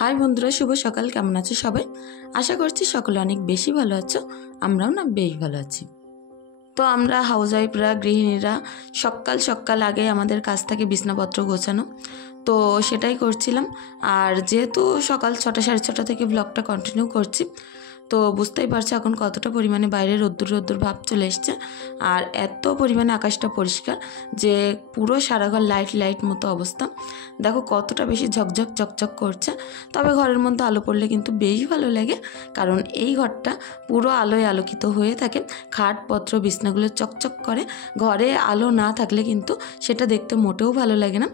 High বন্ধুরা, শুভ সকাল। কেমন আছো সবাই? আশা করছি সকলে অনেক বেশি ভালো আছো। আমরাও না বেশ ভালো আছি। তো আমরা হাউসওয়াইফরা, গৃহিণীরা সকাল সকাল আগে আমাদের কাজ থাকে বিছানাপত্র গোছানো, তো সেটাই করছিলাম। আর যেহেতু সকাল 6টা 6:30 থেকে ব্লগটা কন্টিনিউ করছি, তো বুঝতেই পারছো এখন কতটা পরিমাণে বাইরে রোদ্দুর রোদ্দুর ভাব চলে এসছে। আর এত পরিমাণে আকাশটা পরিষ্কার যে পুরো সারা ঘর লাইট লাইট মতো অবস্থা। দেখো কতটা বেশি ঝকঝক চকচক করছে। তবে ঘরের মধ্যে আলো পড়লে কিন্তু বেশ ভালো লাগে, কারণ এই ঘরটা পুরো আলোয় আলোকিত হয়ে থাকে। খাটপত্র বিছনাগুলো চকচক করে। ঘরে আলো না থাকলে কিন্তু সেটা দেখতে মোটেও ভালো লাগে না।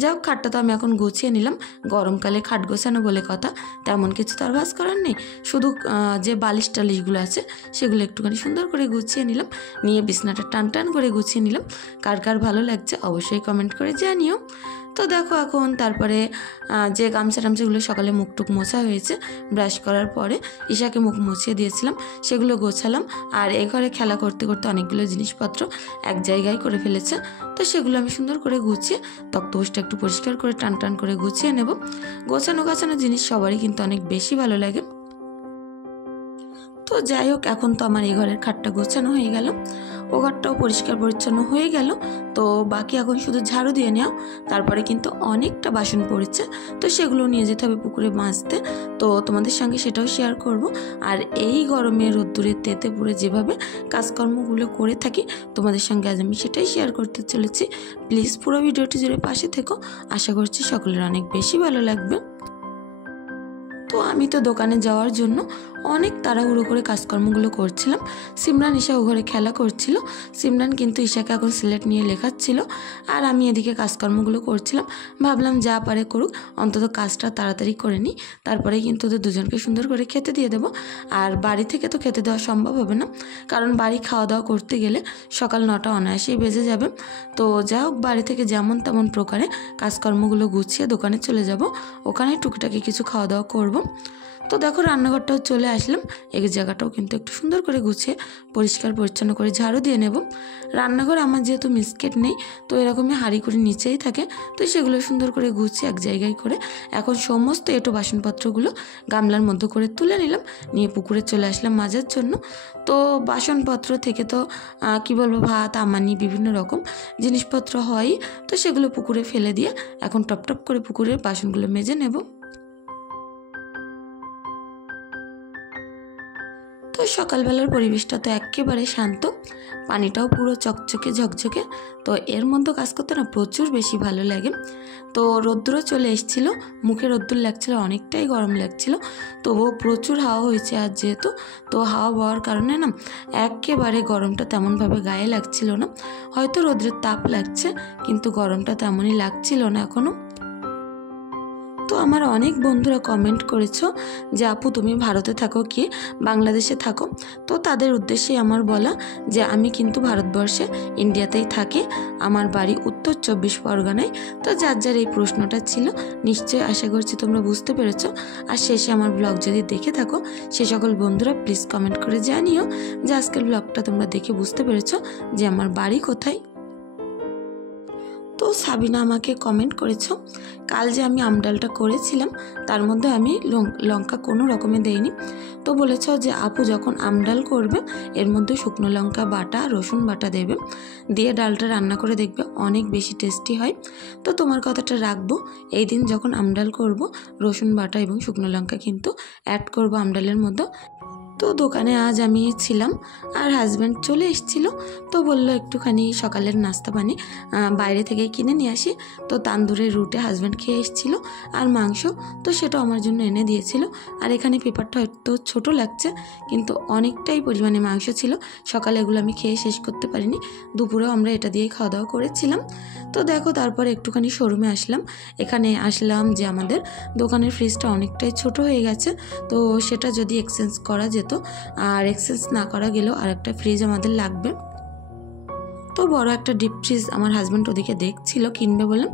যাই হোক, খাটটা তো আমি এখন গুছিয়ে নিলাম। গরমকালে খাট গোছানো বলে কথা, তেমন কিছু তো আর ভাস করার নেই। শুধু যে বালিশ টালিশগুলো আছে সেগুলো একটুখানি সুন্দর করে গুছিয়ে নিলাম, নিয়ে বিছনাটা টান টান করে গুছিয়ে নিলাম। কার কার ভালো লাগছে অবশ্যই কমেন্ট করে জানিও। তো দেখো এখন তারপরে যে গামছা টামছাগুলো সকালে মুখটুক মোছা হয়েছে, ব্রাশ করার পরে ঈশাকে মুখ মুছিয়ে দিয়েছিলাম, সেগুলো গোছালাম। আর এ ঘরে খেলা করতে করতে অনেকগুলো জিনিসপত্র এক জায়গায় করে ফেলেছে, তো সেগুলো আমি সুন্দর করে গুছিয়ে তক্তপোষটা একটু পরিষ্কার করে টান টান করে গুছিয়ে নেব। গোছানো গাছানো জিনিস সবারই কিন্তু অনেক বেশি ভালো লাগে। তো যাই হোক, এখন তো আমার এই ঘরের খাটটা গোছানো হয়ে গেল, ও ঘরটাও পরিষ্কার পরিচ্ছন্ন হয়ে গেল। তো বাকি এখন শুধু ঝাড়ু দিয়ে নেওয়া। তারপরে কিন্তু অনেকটা বাসন পড়েছে, তো সেগুলো নিয়ে যেতে হবে পুকুরে মাজতে। তো তোমাদের সঙ্গে সেটাও শেয়ার করব। আর এই গরমে রোদ্দুরে তেতে পুড়ে যেভাবে কাজকর্মগুলো করে থাকি, তোমাদের সঙ্গে আজ আমি সেটাই শেয়ার করতে চলেছি। প্লিজ পুরো ভিডিওটি জুড়ে পাশে থেকো, আশা করছি সকলের অনেক বেশি ভালো লাগবে। তো আমি তো দোকানে যাওয়ার জন্য অনেক তাড়াহুড়ো করে কাজকর্মগুলো করছিলাম। সিমরান ঈশা ও ঘরে খেলা করছিল। সিমরান কিন্তু ঈশাকে এখন সিলেট নিয়ে লেখাচ্ছিল, আর আমি এদিকে কাজকর্মগুলো করছিলাম। ভাবলাম যা পারে করুক, অন্তত কাজটা তাড়াতাড়ি করে নিই, তারপরে কিন্তু ওদের দুজনকে সুন্দর করে খেতে দিয়ে দেবো। আর বাড়ি থেকে তো খেতে দেওয়া সম্ভব হবে না, কারণ বাড়ি খাওয়া দাওয়া করতে গেলে সকাল 9টা অনায়াসেই বেজে যাবে। তো যা হোক, বাড়ি থেকে যেমন তেমন প্রকারে কাজকর্মগুলো গুছিয়ে দোকানে চলে যাব, ওখানে টুকিটাকি কিছু খাওয়া দাওয়া করব। তো দেখো রান্নাঘরটাও চলে আসলাম। এই জায়গাটাও কিন্তু একটু সুন্দর করে গুছিয়ে পরিষ্কার পরিচ্ছন্ন করে ঝাড়ু দিয়ে নেব। রান্নাঘর আমার যেহেতু মিসকেট নেই, তো এরকমই হাঁড়ি করে নিচেই থাকে, তো সেগুলো সুন্দর করে গুছিয়ে এক জায়গায় করে এখন সমস্ত এঁটো বাসনপত্রগুলো গামলার মধ্যে করে তুলে নিলাম, নিয়ে পুকুরে চলে আসলাম মাজার জন্য। তো বাসনপত্র থেকে তো কি বলবো, ভাত আমানি বিভিন্ন রকম জিনিসপত্র হয়, তো সেগুলো পুকুরে ফেলে দিয়ে এখন টপ টপ করে পুকুরের বাসনগুলো মেজে নেব। তো সকালবেলার পরিবেশটা তো একেবারে শান্ত, পানিটাও পুরো চকচকে ঝকঝকে। তো এর মধ্যে কাজ করতে না প্রচুর বেশি ভালো লাগে। তো রোদ্দুরও চলে এসেছিল, মুখে রোদ্দুর লাগছিল, অনেকটাই গরম লাগছিল, তবুও প্রচুর হাওয়া হয়েছে আর যেহেতু, তো হাওয়া বওয়ার কারণে না একেবারে গরমটা তেমনভাবে গায়ে লাগছিল না। হয়তো রোদ্রের তাপ লাগছে, কিন্তু গরমটা তেমনই লাগছিল না এখনও। তো আমার অনেক বন্ধুরা কমেন্ট করেছো যে আপু তুমি ভারতে থাকো কি বাংলাদেশে থাকো? তো তাদের উদ্দেশ্যে আমার বলা যে আমি কিন্তু ভারতবর্ষে ইন্ডিয়াতেই থাকি, আমার বাড়ি উত্তর 24 পরগনায়। তো যার যার এই প্রশ্নটা ছিল, নিশ্চয়ই আশা করছি তোমরা বুঝতে পেরেছো। আর শেষে আমার ব্লগ যদি দেখে থাকো, সে সকল বন্ধুরা প্লিজ কমেন্ট করে জানিও যে আজকের ব্লগটা তোমরা দেখে বুঝতে পেরেছো যে আমার বাড়ি কোথায়। তো সাবিনা আমাকে কমেন্ট করেছো, কাল যে আমি আমডালটা করেছিলাম তার মধ্যে আমি লঙ্কা কোনো রকমে দেইনি। তো বলেছ যে আপু যখন আমডাল করবে এর মধ্যে শুকনো লঙ্কা বাটা, রসুন বাটা দেবে, দিয়ে ডালটা রান্না করে দেখবে অনেক বেশি টেস্টি হয়। তো তোমার কথাটা রাখবো, এই দিন যখন আমডাল করব রসুন বাটা এবং শুকনো লঙ্কা কিন্তু অ্যাড করব আমডালের মধ্যে। তো দোকানে আজ আমি ছিলাম আর হাজব্যান্ড চলে এসেছিল, তো বললো একটুখানি সকালের নাস্তা পানি বাইরে থেকে কিনে নিয়ে আসি। তো তান্দুরের রুটে হাজব্যান্ড খেয়ে এসেছিল আর মাংস, তো সেটা আমার জন্য এনে দিয়েছিল। আর এখানে পেপারটা হয়তো ছোটো লাগছে, কিন্তু অনেকটাই পরিমাণে মাংস ছিল। সকালে এগুলো আমি খেয়ে শেষ করতে পারিনি, দুপুরেও আমরা এটা দিয়েই খাওয়া দাওয়া করেছিলাম। তো দেখো তারপর একটুখানি শোরুমে আসলাম। এখানে আসলাম যে আমাদের দোকানের ফ্রিজটা অনেকটাই ছোট হয়ে গেছে, তো সেটা যদি এক্সচেঞ্জ করা যেত, আর এক্সচেঞ্জ না করা গেলেও আর একটা ফ্রিজ আমাদের লাগবে। তো বড় একটা ডিপ ফ্রিজ আমার হাজব্যান্ড ওদিকে দেখছিল কিনবে বলে।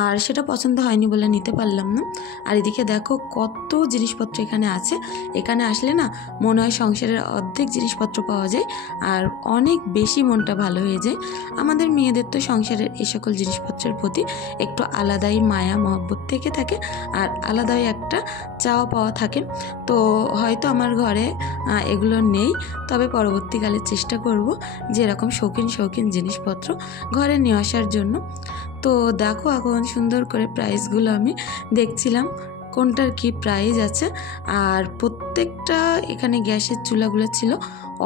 আর সেটা পছন্দ হয়নি বলে নিতে পারলাম না। আর এদিকে দেখো কত জিনিসপত্র এখানে আছে। এখানে আসলে না মনে হয় সংসারের অর্ধেক জিনিসপত্র পাওয়া যায় আর অনেক বেশি মনটা ভালো হয়ে যায়। আমাদের মেয়েদের তো সংসারের এই সকল জিনিসপত্রের প্রতি একটু আলাদাই মায়া মহব্বত থেকে থাকে আর আলাদাই একটা চাওয়া পাওয়া থাকে। তো হয়তো আমার ঘরে এগুলো নেই, তবে পরবর্তীকালে চেষ্টা করব যে এরকম শৌখিন জিনিসপত্র ঘরে নিয়ে আসার জন্য। তো দেখো এখন সুন্দর করে প্রাইসগুলো আমি দেখছিলাম কোনটার কি প্রাইস আছে। আর প্রত্যেকটা এখানে গ্যাসের চুলাগুলো ছিল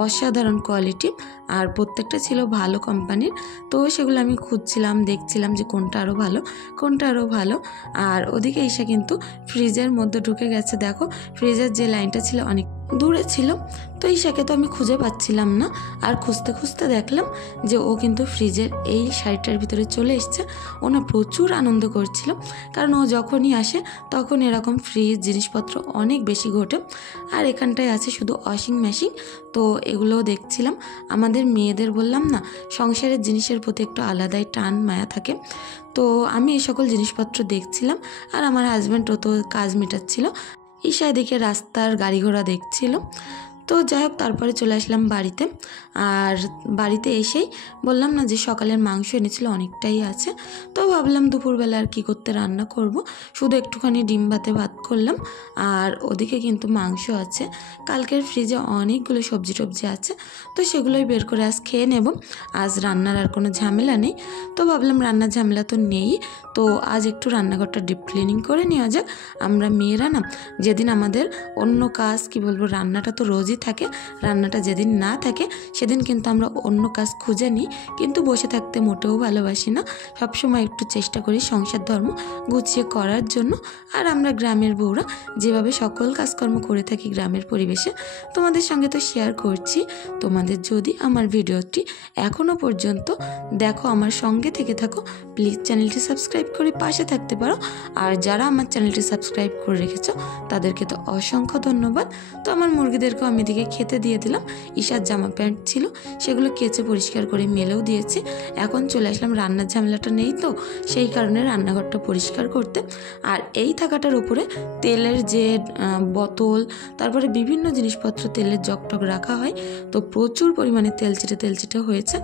অসাধারণ কোয়ালিটি আর প্রত্যেকটা ছিল ভালো কোম্পানির। তো সেগুলো আমি খুঁজছিলাম, দেখছিলাম যে কোনটা আরও ভালো। আর ওদিকে এসে কিন্তু ফ্রিজের মধ্যে ঢুকে গেছে। দেখো ফ্রিজের যে লাইনটা ছিল অনেক দূরে ছিল, তো ঈশাকে তো আমি খুঁজে পাচ্ছিলাম না। আর খুঁজতে দেখলাম যে ও কিন্তু ফ্রিজের এই শাড়িটার ভিতরে চলে এসছে। ও না প্রচুর আনন্দ করছিল, কারণ ও যখনই আসে তখন এরকম ফ্রিজ জিনিসপত্র অনেক বেশি ঘটে। আর এখানটায় আছে শুধু ওয়াশিং মেশিন, তো এগুলোও দেখছিলাম। আমাদের মেয়েদের বললাম না সংসারের জিনিসের প্রতি একটু আলাদাই টান মায়া থাকে। তো আমি এই সকল জিনিসপত্র দেখছিলাম আর আমার হাজব্যান্ড ও তো কাজ মেটাচ্ছিল। ঈশা এদিকে রাস্তার গাড়ি ঘোড়া দেখছিল। তো যাই হোক তারপরে চলে আসলাম বাড়িতে। আর বাড়িতে এসেই বললাম না যে সকালের মাংস এনেছিল অনেকটাই আছে, তো ভাবলাম দুপুরবেলা আর কী করতে রান্না করব, শুধু একটুখানি ডিম ভাতে ভাত করলাম। আর ওদিকে কিন্তু মাংস আছে, কালকের ফ্রিজে অনেকগুলো সবজি টবজি আছে, তো সেগুলোই বের করে আজ খেয়ে নেব। আজ রান্নার আর কোনো ঝামেলা নেই, তো ভাবলাম রান্নার ঝামেলা তো নেই, তো আজ একটু রান্নাঘরটা ডিপ ক্লিনিং করে নেওয়া যাক। আমরা মেয়েরা না যেদিন আমাদের অন্য কাজ রান্নাটা তো রোজই থাকে, রান্নাটা যেদিন না থাকে সেদিন কিন্তু আমরা অন্য কাজ খুঁজে নিই, কিন্তু বসে থাকতে মোটেও ভালোবাসি না। সবসময় একটু চেষ্টা করি সংসার ধর্ম গুছিয়ে করার জন্য। আর আমরা গ্রামের বউরা যেভাবে সকল কাজকর্ম করে থাকি গ্রামের পরিবেশে তোমাদের সঙ্গে তো শেয়ার করছি। তোমাদের যদি আমার ভিডিওটি এখনও পর্যন্ত দেখো, আমার সঙ্গে থেকে থাকো, প্লিজ চ্যানেলটি সাবস্ক্রাইব করে পাশে থাকতে পারো। আর যারা আমার চ্যানেলটি সাবস্ক্রাইব করে রেখেছো তাদেরকে তো অসংখ্য ধন্যবাদ। তো আমার মুরগিদেরকেও আমি এদিকে খেতে দিয়ে দিলাম। ঈশার জামা প্যান্ট ছিল সেগুলো কেচে পরিষ্কার করে মেলেও দিয়েছি। এখন চলে আসলাম রান্নার ঝামেলাটা নেই, তো সেই কারণে রান্নাঘরটা পরিষ্কার করতে। আর এই থাকাটার উপরে তেলের যে বোতল, তারপরে বিভিন্ন জিনিসপত্র তেলের জগটগ রাখা হয়, তো প্রচুর পরিমাণে তেল চিটে হয়েছে।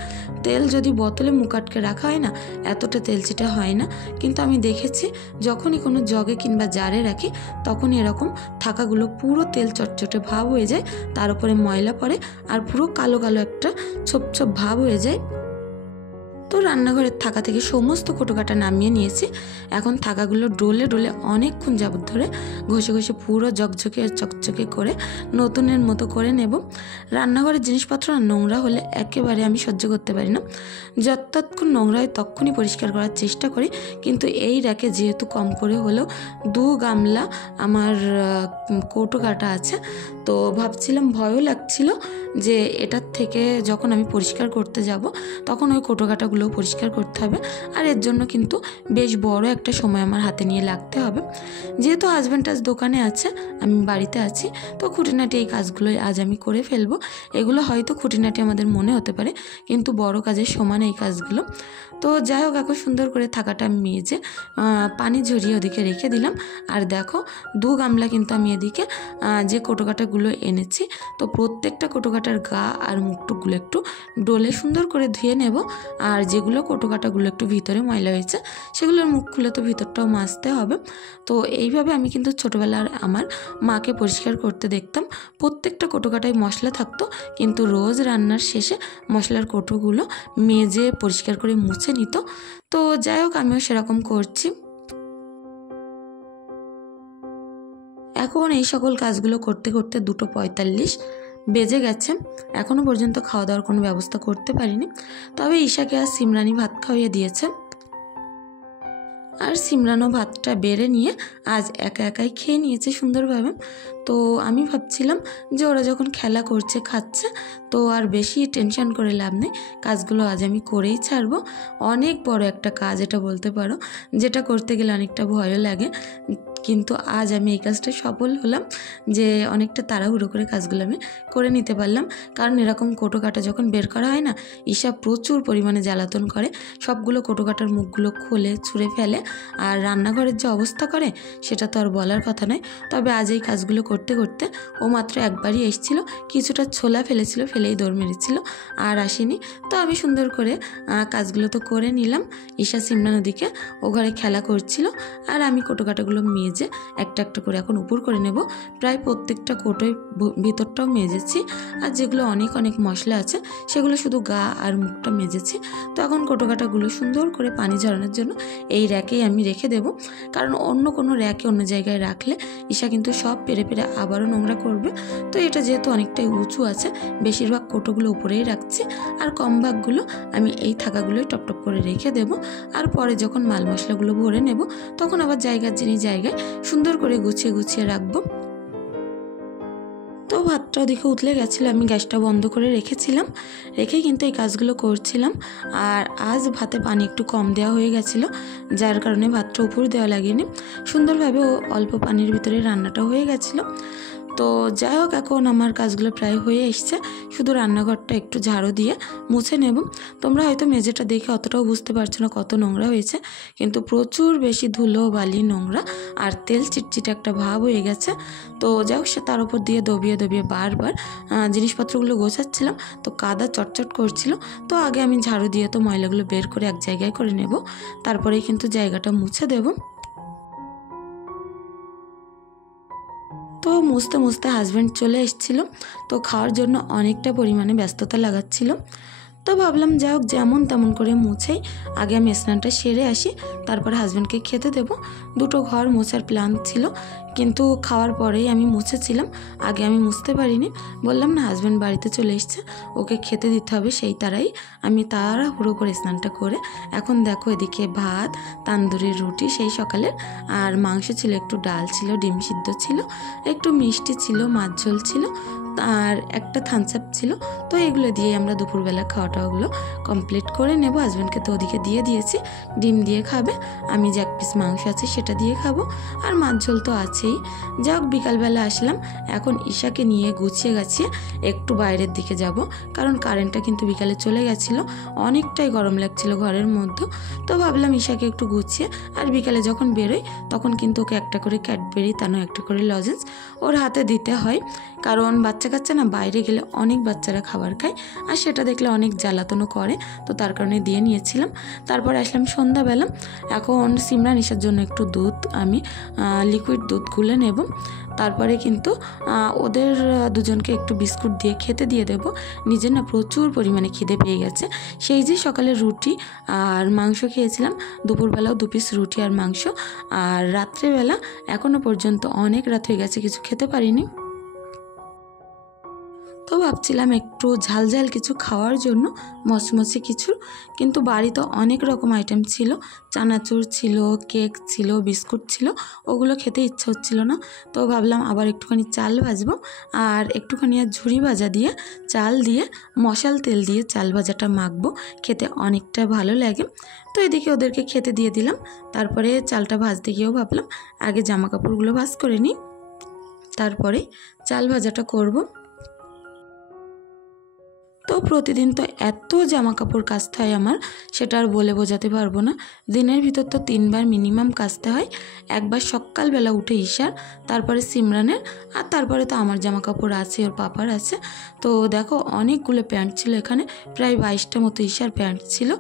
তেল যদি বোতলে মুখ আটকে রাখা হয় না এতটা তেল চিটে হয় না, কিন্তু আমি দেখেছি যখনই কোনো জগে কিংবা জারে রাখি তখনই এরকম থাকাগুলো পুরো তেল চটচটে ভাব হয়ে যায়, তার উপরে ময়লা পড়ে আর পুরো কালো কালো একটা ছোপ ভাব হয়ে যায়। তো রান্নাঘরের থাকা থেকে সমস্ত কোটোকাটা নামিয়ে নিয়েছি। এখন থাকাগুলো ডোলে অনেকক্ষণ যাবত ধরে ঘষে পুরো চকচকে করে নতুনের মতো করে নেব। রান্নাঘরের জিনিসপত্র নোংরা হলে একেবারে আমি সহ্য করতে পারি না, যতক্ষণ নোংরা হয় তখনই পরিষ্কার করার চেষ্টা করি। কিন্তু এই র্যাকে যেহেতু কম করে হলেও 2 গামলা আমার কৌটোকাটা আছে, তো ভাবছিলাম ভয়ও লাগছিল যে এটার থেকে যখন আমি পরিষ্কার করতে যাব তখন ওই কোটোকাটাগুলো পরিষ্কার করতে হবে। আর এর জন্য কিন্তু বেশ বড় একটা সময় আমার হাতে নিয়ে লাগতে হবে। যেহেতু হাজব্যান্ড আজ দোকানে আছে, আমি বাড়িতে আছি, তো খুঁটিনাটি এই কাজগুলোই আজ আমি করে ফেলবো। এগুলো হয়তো খুঁটিনাটি আমাদের মনে হতে পারে, কিন্তু বড় কাজের সমান এই কাজগুলো। তো যাই হোক এখন সুন্দর করে থাকাটা আমি মেজে পানি ঝরিয়ে ওদিকে রেখে দিলাম। আর দেখো 2 গামলা কিন্তু আমি এদিকে যে কোটোকাটাগুলো এনেছি, তো প্রত্যেকটা কোটোকাটার গা আর মুখটুকগুলো একটু ডোলে সুন্দর করে ধুয়ে নেব। আর যেগুলো কোটোকাটাগুলো একটু ভিতরে ময়লা হয়েছে সেগুলোর মুখ খুলে তো ভিতরটাও মাজতে হবে। তো এইভাবে আমি কিন্তু ছোটোবেলার আমার মাকে পরিষ্কার করতে দেখতাম। প্রত্যেকটা কোটোকাটায় মশলা থাকতো, কিন্তু রোজ রান্নার শেষে মশলার কোটোগুলো মেজে পরিষ্কার করে মুছে নিত। তো যাই হোক আমিও সেরকম করছি। এখন এই সকল কাজগুলো করতে 2:45 বেজে গেছে। এখনও পর্যন্ত খাওয়া দাওয়ার কোনো ব্যবস্থা করতে পারিনি, তবে ঈশাকে আর সিমরানি ভাত খাইয়ে দিয়েছে। আর সিমরানও ভাতটা বেড়ে নিয়ে আজ একাই খেয়ে নিয়েছে সুন্দরভাবে। তো আমি ভাবছিলাম যে ওরা যখন খেলা করছে খাচ্ছে, তো আর বেশি টেনশন করে লাভ নেই, কাজগুলো আজ আমি করেই ছাড়বো। অনেক বড় একটা কাজ এটা বলতে পারো, যেটা করতে গেলে অনেকটা ভয়ও লাগে, কিন্তু আজ আমি এই কাজটা সফল হলাম যে অনেকটা তাড়াহুড়ো করে কাজগুলো আমি করে নিতে পারলাম। কারণ এরকম কোটো কাটা যখন বের করা হয় না, ঈশা প্রচুর পরিমাণে জ্বালাতন করে, সবগুলো কোটো কাটার মুখগুলো খুলে ছুঁড়ে ফেলে, আর রান্নাঘরের যে অবস্থা করে সেটা তো আর বলার কথা নয়। তবে আজ এই কাজগুলো করতে করতে ও মাত্র একবারই এসেছিল, কিছুটা ছোলা ফেলেছিল, ফেলেই দৌড় মেরেছিল, আর আসেনি। তো আমি সুন্দর করে কাজগুলো তো করে নিলাম। ঈশা সিমরান ওদিকে ও ঘরে খেলা করছিল, আর আমি কোটো কাটাগুলো মেজে একটা একটা করে এখন উপর করে নেব। প্রায় প্রত্যেকটা কোটোয় ভিতরটাও মেজেছি, আর যেগুলো অনেক অনেক মশলা আছে সেগুলো শুধু গা আর মুখটা মেজেছি। তো এখন কোটো কাটাগুলো সুন্দর করে পানি ঝরানোর জন্য এই র্যাকেই আমি রেখে দেব, কারণ অন্য কোনো র্যাকে অন্য জায়গায় রাখলে ঈশা কিন্তু সব পেরে পেরে আবারও নোংরা করবে। তো এটা যেহেতু অনেকটাই উঁচু আছে, বেশিরভাগ কোটোগুলো উপরেই রাখছি, আর কম ভাগগুলো আমি এই থাকাগুলোই টপ করে রেখে দেব। আর পরে যখন মাল মশলাগুলো ভরে নেব তখন আবার জায়গার জিনিস জায়গায় সুন্দর করে গুছিয়ে গুছিয়ে রাখবো। তো ভাতটা ওদিকে উতলে গেছিলো, আমি গ্যাসটা বন্ধ করে রেখেছিলাম, রেখেই কিন্তু এই কাজগুলো করছিলাম। আর আজ ভাতে পানি একটু কম দেওয়া হয়ে গেছিলো, যার কারণে ভাতটা উপর দেওয়া লাগেনি, সুন্দরভাবে অল্প পানির ভিতরে রান্নাটা হয়ে গেছিলো। তো যাই হোক, এখন আমার কাজগুলো প্রায় হয়ে এসছে, শুধু রান্নাঘরটা একটু ঝাড়ু দিয়ে মুছে নেব। তোমরা হয়তো মেঝেটা দেখে অতটাও বুঝতে পারছো না কত নোংরা হয়েছে, কিন্তু প্রচুর বেশি ধুলো বালি নোংরা আর তেল চিটচিটে একটা ভাব হয়ে গেছে। তো যাই হোক, সে তার উপর দিয়ে দবিয়ে দবিয়ে বারবার জিনিসপত্রগুলো গোছাচ্ছিলাম, তো কাদা চটচট করছিল। তো আগে আমি ঝাড়ু দিয়ে তো ময়লাগুলো বের করে এক জায়গায় করে নেব, তারপরেই কিন্তু জায়গাটা মুছে দেব। তো মুছতে মুছতে হাজব্যান্ড চলে এসেছিল, তো খাওয়ার জন্য অনেকটা পরিমাণে ব্যস্ততা লাগাচ্ছিল। তো ভাবলাম যাই হোক, যেমন তেমন করে মুছেই আগে আমি স্নানটা সেরে আসি, তারপরে হাজব্যান্ডকে খেতে দেব। দুটো ঘর মোছার প্ল্যান ছিল, কিন্তু খাওয়ার পরেই আমি মুছেছিলাম, আগে আমি মুছতে পারিনি। বললাম না, হাজব্যান্ড বাড়িতে চলে এসছে, ওকে খেতে দিতে হবে, সেই তারাই আমি তাড়াহুড়ো করে স্নানটা করে এখন দেখো এদিকে ভাত, তান্দুরির রুটি সেই সকালের, আর মাংস ছিল, একটু ডাল ছিল, ডিম সিদ্ধ ছিল, একটু মিষ্টি ছিল, মাছ ঝোল ছিল, আর একটা থামস আপ ছিল। তো এগুলো দিয়ে আমরা দুপুরবেলা খাওয়াটাগুলো কমপ্লিট করে নেব। হাজব্যান্ডকে তো ওদিকে দিয়ে দিয়েছি, ডিম দিয়ে খাবে, আমি যে এক পিস মাংস আছে সেটা দিয়ে খাবো, আর মাছ ঝোল তো আছেই। যাক, বিকালবেলা আসলাম, এখন ঈশাকে নিয়ে গুছিয়ে গাছিয়ে একটু বাইরের দিকে যাব, কারণ কারেন্টটা কিন্তু বিকালে চলে গেছিলো, অনেকটাই গরম লাগছিল ঘরের মধ্যে। তো ভাবলাম ঈশাকে একটু গুছিয়ে, আর বিকালে যখন বেরোই তখন কিন্তু ওকে একটা করে ক্যাডবেরি, তা নয় একটা করে লজেন্স ওর হাতে দিতে হয়, কারণ বাচ্চা কাচ্চা না বাইরে গেলে অনেক বাচ্চারা খাবার খায়, আর সেটা দেখলে অনেক জ্বালাতনও করে, তো তার কারণে দিয়ে নিয়েছিলাম। তারপর আসলাম সন্ধ্যাবেলা, এখন সিমরান ঈশার জন্য একটু দুধ, আমি লিকুইড দুধ গুলে নেব, তারপরে কিন্তু ওদের দুজনকে একটু বিস্কুট দিয়ে খেতে দিয়ে দেব। নিজের না প্রচুর পরিমাণে খিদে পেয়ে গেছে, সেই যে সকালে রুটি আর মাংস খেয়েছিলাম, দুপুরবেলাও 2 পিস রুটি আর মাংস, আর রাত্রেবেলা এখনও পর্যন্ত অনেক রাত হয়ে গেছে, কিছু খেতে পারিনি। তো ভাবছিলাম একটু ঝাল ঝাল কিছু খাওয়ার জন্য, মচমচে কিছু, কিন্তু বাড়িতে অনেক রকম আইটেম ছিল, চানাচুর ছিল, কেক ছিল, বিস্কুট ছিল, ওগুলো খেতে ইচ্ছা হচ্ছিল না। তো ভাবলাম আবার একটুখানি চাল ভাজবো, আর একটুখানি আর ঝুরি ভাজা দিয়ে চাল দিয়ে মশাল তেল দিয়ে চাল ভাজাটা মাখবো, খেতে অনেকটা ভালো লাগে। তো এদিকে ওদেরকে খেতে দিয়ে দিলাম, তারপরে চালটা ভাজতে গিয়েও ভাবলাম আগে জামা কাপড়গুলো ভাজ করে নিই, তারপরে চাল ভাজাটা করব। তো প্রতিদিন তো এত জামা কাপড় কাচতে হয় আমার, সেটা আর বলে বোঝাতে পারবো না। দিনের ভিতর তো 3 বার মিনিমাম কাচতে হয়, একবার সকালবেলা উঠে ঈশার, তারপরে সিমরানের, আর তারপরে তো আমার জামা কাপড় আছে, ওর পাপার আছে। তো দেখো অনেকগুলো প্যান্ট ছিল এখানে, প্রায় 22টা মতো ঈশার প্যান্ট ছিল,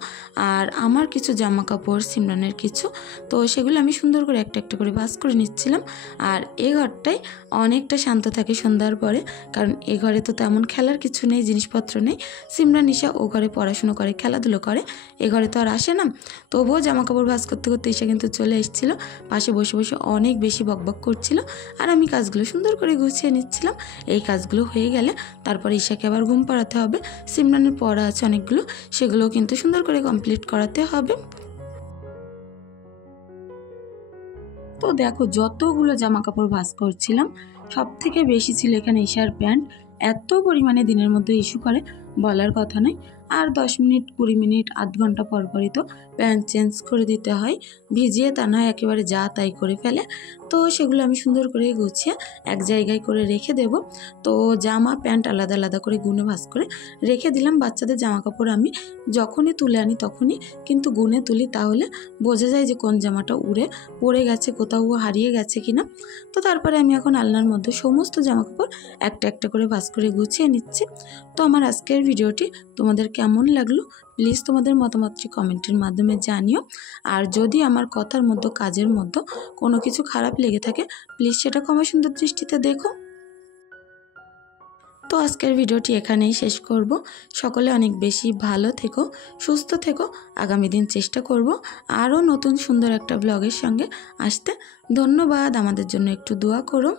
আর আমার কিছু জামা কাপড়, সিমরানের কিছু, তো সেগুলো আমি সুন্দর করে একটা একটা করে ভাঁজ করে নিচ্ছিলাম। আর এই ঘরটাই অনেকটা শান্ত থাকে সন্ধ্যার পরে, কারণ এ ঘরে তো তেমন খেলার কিছু নেই, জিনিসপত্র নেই। সিমরান ঈশা ও ঘরে পড়াশুনো করে, খেলাধুলো করে, এ ঘরে তো আর আসে না। তবুও জামা কাপড় ভাঁজ করতে করতে ঈশা কিন্তু চলে এসেছিল, পাশে বসে বসে অনেক বেশি বকবক করছিল, আর আমি কাজগুলো সুন্দর করে গুছিয়ে নিচ্ছিলাম। এই কাজগুলো হয়ে গেলে তারপরে ঈশাকে আবার ঘুম পাড়াতে হবে, সিমরানের পড়া আছে অনেকগুলো, সেগুলোও কিন্তু সুন্দর করে কমপ্লিট করাতে হবে। তো দেখো যতগুলো জামা কাপড় ভাঁজ করছিলাম, সব থেকে বেশি ছিল এখানে ঈশার প্যান্ট, এত পরিমাণে দিনের মধ্যে ইস্যু করে, বলার কথা নয়। আর 10 মিনিট 20 মিনিট আধ ঘন্টা পর পরই তো প্যান্ট চেঞ্জ করে দিতে হয়, ভিজিয়ে তা নয় একেবারে যা তাই করে ফেলে। তো সেগুলো আমি সুন্দর করে গুছিয়ে এক জায়গায় করে রেখে দেব। তো জামা প্যান্ট আলাদা আলাদা করে গুনে ভাঁজ করে রেখে দিলাম। বাচ্চাদের জামা কাপড় আমি যখনই তুলে আনি তখনই কিন্তু গুনে তুলি, তাহলে বোঝা যায় যে কোন জামাটা উড়ে পড়ে গেছে, কোথাও হারিয়ে গেছে কিনা। তো তারপরে আমি এখন আলনার মধ্যে সমস্ত জামা কাপড় একটা একটা করে ভাঁজ করে গুছিয়ে নিচ্ছি। তো আমার আজকের ভিডিওটি তোমাদের কেমন লাগলো প্লিজ তোমাদের মতামতটি কমেন্টের মাধ্যমে জানিও। আর যদি আমার কথার মধ্যে কাজের মধ্যে কোনো কিছু খারাপ লেগে থাকে প্লিজ সেটা ক্ষমা সুন্দর দৃষ্টিতে দেখো। তো আজকের ভিডিওটি এখানেই শেষ করব। সকলে অনেক বেশি ভালো থেকো, সুস্থ থেকো। আগামী দিন চেষ্টা করব আরও নতুন সুন্দর একটা ব্লগের সঙ্গে আসতে। ধন্যবাদ। আমাদের জন্য একটু দোয়া করো।